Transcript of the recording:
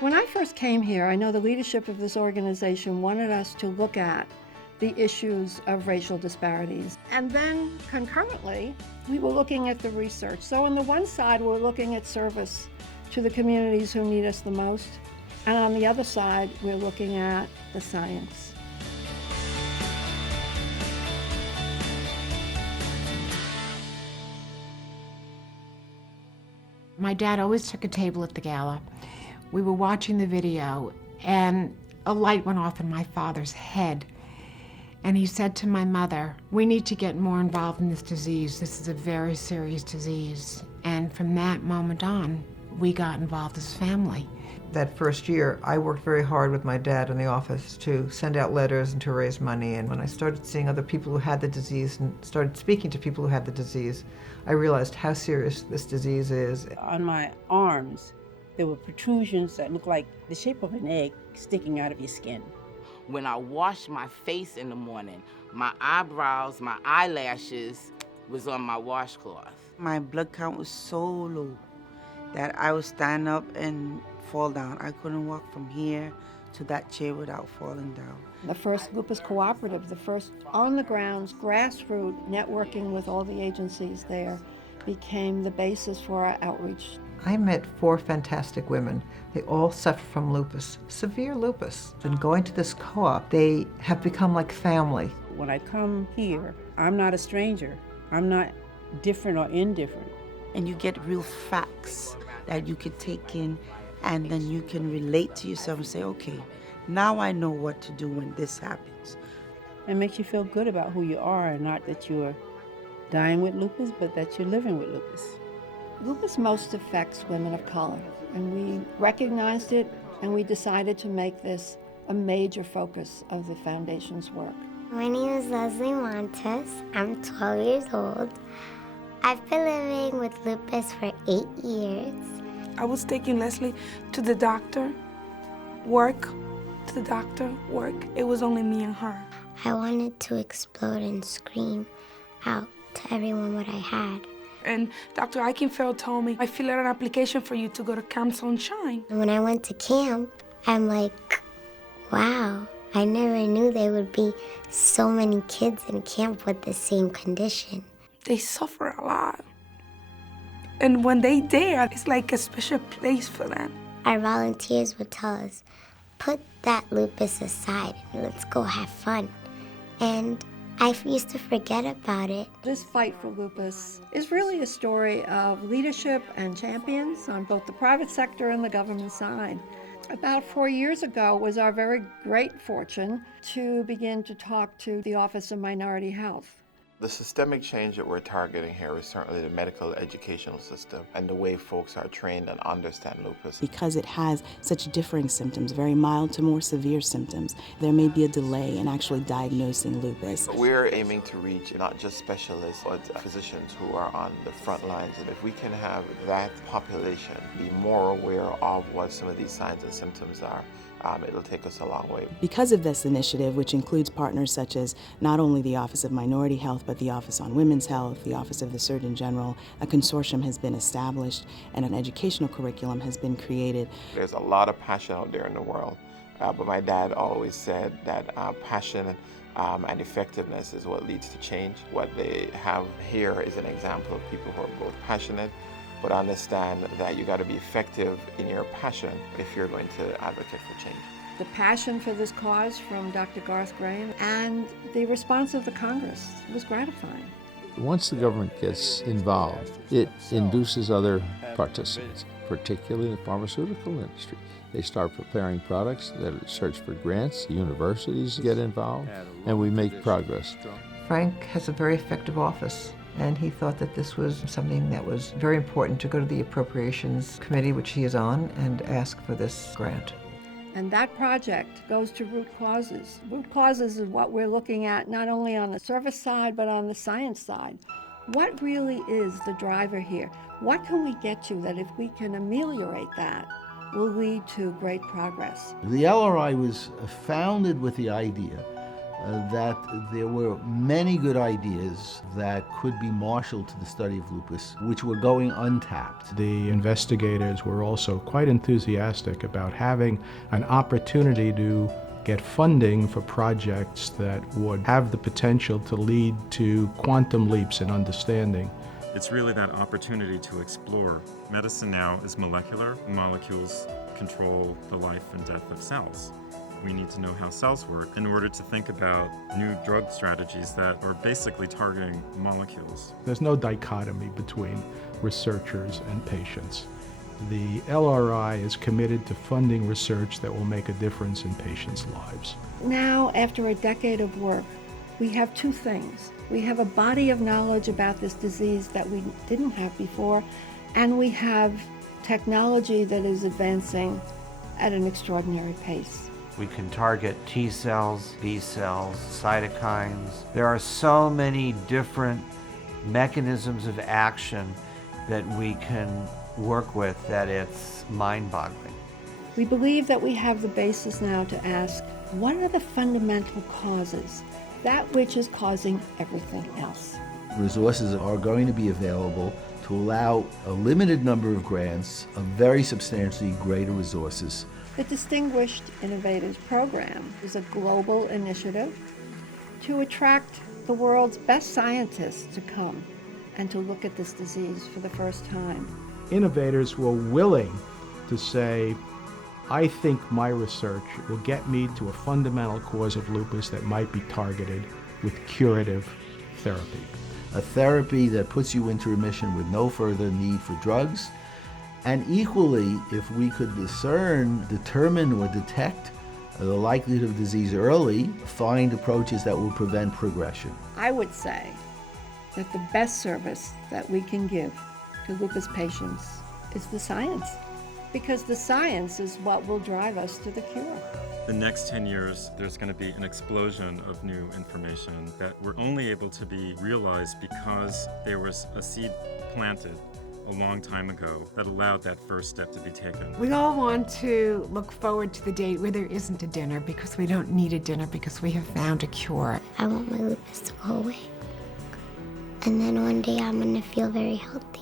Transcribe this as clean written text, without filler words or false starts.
When I first came here, I know the leadership of this organization wanted us to look at the issues of racial disparities. And then concurrently, we were looking at the research. So on the one side, we're looking at service to the communities who need us the most. And on the other side, we're looking at the science. My dad always took a table at the gala. We were watching the video, and a light went off in my father's head. And he said to my mother, "We need to get more involved in this disease. This is a very serious disease." And from that moment on, we got involved as family. That first year, I worked very hard with my dad in the office to send out letters and to raise money. And when I started seeing other people who had the disease and started speaking to people who had the disease, I realized how serious this disease is. On my arms, there were protrusions that looked like the shape of an egg sticking out of your skin. When I washed my face in the morning, my eyebrows, my eyelashes was on my washcloth. My blood count was so low that I would stand up and fall down. I couldn't walk from here to that chair without falling down. The first Lupus Cooperative, the first on-the-grounds, grassroots networking with all the agencies there, became the basis for our outreach. I met 4 fantastic women. They all suffer from lupus, severe lupus. And going to this co-op, they have become like family. When I come here, I'm not a stranger. I'm not different or indifferent. And you get real facts that you could take in, and then you can relate to yourself and say, okay, now I know what to do when this happens. It makes you feel good about who you are, and not that you're dying with lupus, but that you're living with lupus. Lupus most affects women of color, and we recognized it, and we decided to make this a major focus of the Foundation's work. My name is Leslie Montes. I'm 12 years old. I've been living with lupus for 8 years. I was taking Leslie to the doctor, work. It was only me and her. I wanted to explode and scream out to everyone what I had. And Dr. Eichenfeld told me, I fill out an application for you to go to Camp Sunshine. And when I went to camp, I'm like, wow, I never knew there would be so many kids in camp with the same condition. They suffer a lot. And when they there, it's like a special place for them. Our volunteers would tell us, put that lupus aside and let's go have fun. And I used to forget about it. This fight for lupus is really a story of leadership and champions on both the private sector and the government side. About 4 years ago, it was our very great fortune to begin to talk to the Office of Minority Health. The systemic change that we're targeting here is certainly the medical educational system and the way folks are trained and understand lupus. Because it has such differing symptoms, very mild to more severe symptoms, there may be a delay in actually diagnosing lupus. We're aiming to reach not just specialists, but physicians who are on the front lines. And if we can have that population be more aware of what some of these signs and symptoms are, it'll take us a long way. Because of this initiative, which includes partners such as not only the Office of Minority Health, but the Office on Women's Health, the Office of the Surgeon General, a consortium has been established and an educational curriculum has been created. There's a lot of passion out there in the world, but my dad always said that passion and effectiveness is what leads to change. What they have here is an example of people who are both passionate, but understand that you got to be effective in your passion if you're going to advocate for change. The passion for this cause from Dr. Garth Graham and the response of the Congress was gratifying. Once the government gets involved, it induces other participants, particularly the pharmaceutical industry. They start preparing products, they search for grants, universities get involved, and we make progress. Frank has a very effective office, and he thought that this was something that was very important to go to the Appropriations Committee, which he is on, and ask for this grant. And that project goes to root causes. Root causes is what we're looking at not only on the service side, but on the science side. What really is the driver here? What can we get to that if we can ameliorate that will lead to great progress? The LRI was founded with the idea that there were many good ideas that could be marshaled to the study of lupus, which were going untapped. The investigators were also quite enthusiastic about having an opportunity to get funding for projects that would have the potential to lead to quantum leaps in understanding. It's really that opportunity to explore. Medicine now is molecular. Molecules control the life and death of cells. We need to know how cells work in order to think about new drug strategies that are basically targeting molecules. There's no dichotomy between researchers and patients. The LRI is committed to funding research that will make a difference in patients' lives. Now, after a decade of work, we have two things. We have a body of knowledge about this disease that we didn't have before, and we have technology that is advancing at an extraordinary pace. We can target T cells, B cells, cytokines. There are so many different mechanisms of action that we can work with that it's mind-boggling. We believe that we have the basis now to ask, what are the fundamental causes, that which is causing everything else? Resources are going to be available to allow a limited number of grants of very substantially greater resources. The Distinguished Innovators Program is a global initiative to attract the world's best scientists to come and to look at this disease for the first time. Innovators were willing to say, I think my research will get me to a fundamental cause of lupus that might be targeted with curative therapy. A therapy that puts you into remission with no further need for drugs. And equally, if we could determine or detect the likelihood of disease early, find approaches that will prevent progression. I would say that the best service that we can give to lupus patients is the science, because the science is what will drive us to the cure. The next 10 years, there's going to be an explosion of new information that were only able to be realized because there was a seed planted a long time ago that allowed that first step to be taken. We all want to look forward to the date where there isn't a dinner, because we don't need a dinner, because we have found a cure. I want my lupus to go away. And then one day I'm going to feel very healthy.